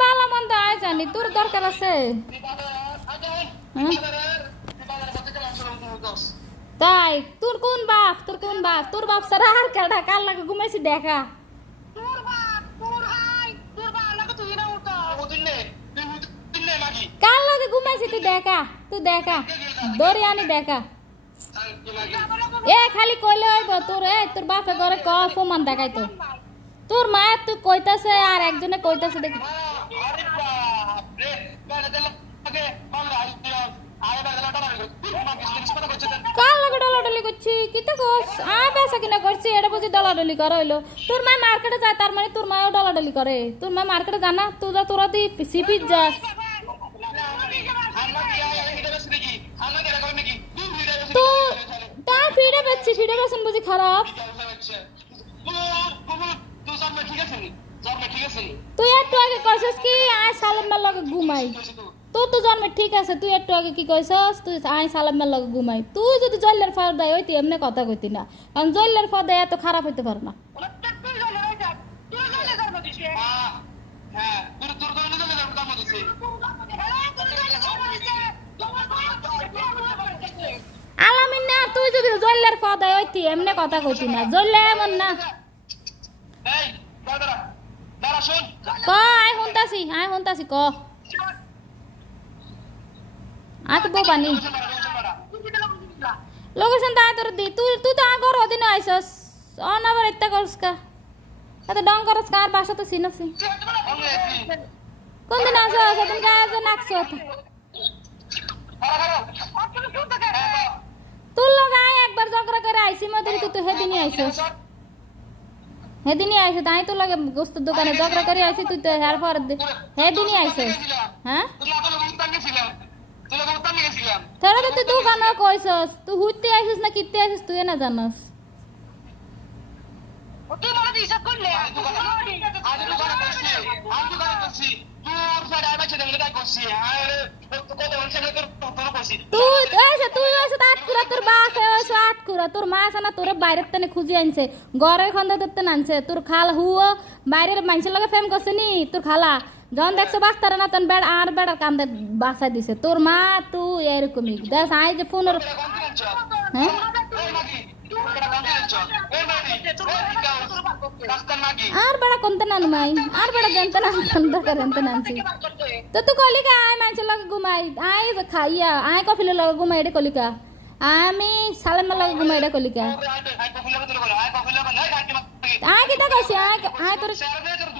ভালো মন্দ আয় জানি তোর দরকার আছে তাই তোর কোন বাপ তোর বাপ সারা আর কেডা কাল লাগে ঘুমাইছি দেখা কাল লাগে ঘুমাইছি তুই দেখা দরিয়ানি দেখা এ খালি কইলে হইব তোর বাপে ঘরে ক প্রমাণ দেখাই তো তোর মায়ের তুই কইতাছে আর একজনে কইতাছে দেখি কাল লাগে ডলাডলি করছি কি তো কোস বেসা কিনা করছি এটা বুঝি ডলাডলি করা হইলো তোর মা মার্কেটে যায় তার মানে তোর মাও ডলাডলি করে তোর মা মার্কেটে জানা তোরা দি সিপিজ যাস তো তা ফিডে বেচন বুঝি খারাপ তুই একটু আগে কইছস কি আয় সালামের লগে ঘুমাই তো জন্মে ঠিক আছে তুই একটু আগে কি কইছস তুই আয় সালামের লগে ঘুমাই তুই যদি জল্লের ফার দেয় হইতি এমনি কথা কইতি না কারণ জল্লের ফার দেয় এত খারাপ হইতে পারে না আলামিন না তুই যদি জল্লের ফার দেয় হইতি এমনি কথা কইতি না জল্লে এমন না ক আয় হুনতাছি ক আতো বানি লোকেশন তা তোর দি তুই তো আগর ওদিন আইছস অনাবার ইত্তা করস কা এত ডং করস কার বাসা তো চিনছি কোন দিন আসো সেদিন কাজ নাকছ তুই লোক আয় একবার ঝগড়া করে আইছি মদিন তুই হেদিনই আইছস তাই তো লাগে গোস্তের দোকানে ঝগড়া করে আইছি তুই তো হের পর হেদিনই আইছস হ্যাঁ তোরা তো তুই দোকানে কইছস তুই হুইতে আইছস না কিতে আইছস তুই না জানাস তুই বলে দিছ করলে তুই আটকুরা তোর বাপ আটকুরা তোর মা আছে না তোর বাইরের টানে খুঁজে আনছে ঘরের খন্দা ধরতে আনছে তোর খাল হুও বাইরের মানুষের লগে ফেম করছে নি তোর খালা যখন দেখছো বাস্তারে না তখন বেড়ার কান্দে বাসায় দিছে তোর মা তুই এরকমই দেখ আই যে ফোনের হ্যাঁ আর বেড়া কোনতে নানু মাই আর বেড়া জানতে না দরকার জানতে নানছি তো তুই কলিকা আয় মানুষের লগে ঘুমাই আয় খাইয়া আয় কফিলের লগে ঘুমাই এটা কলিকা আমি সালেমের লগে ঘুমাই এটা কলিকা আয় কিতা কইছি আয় তোর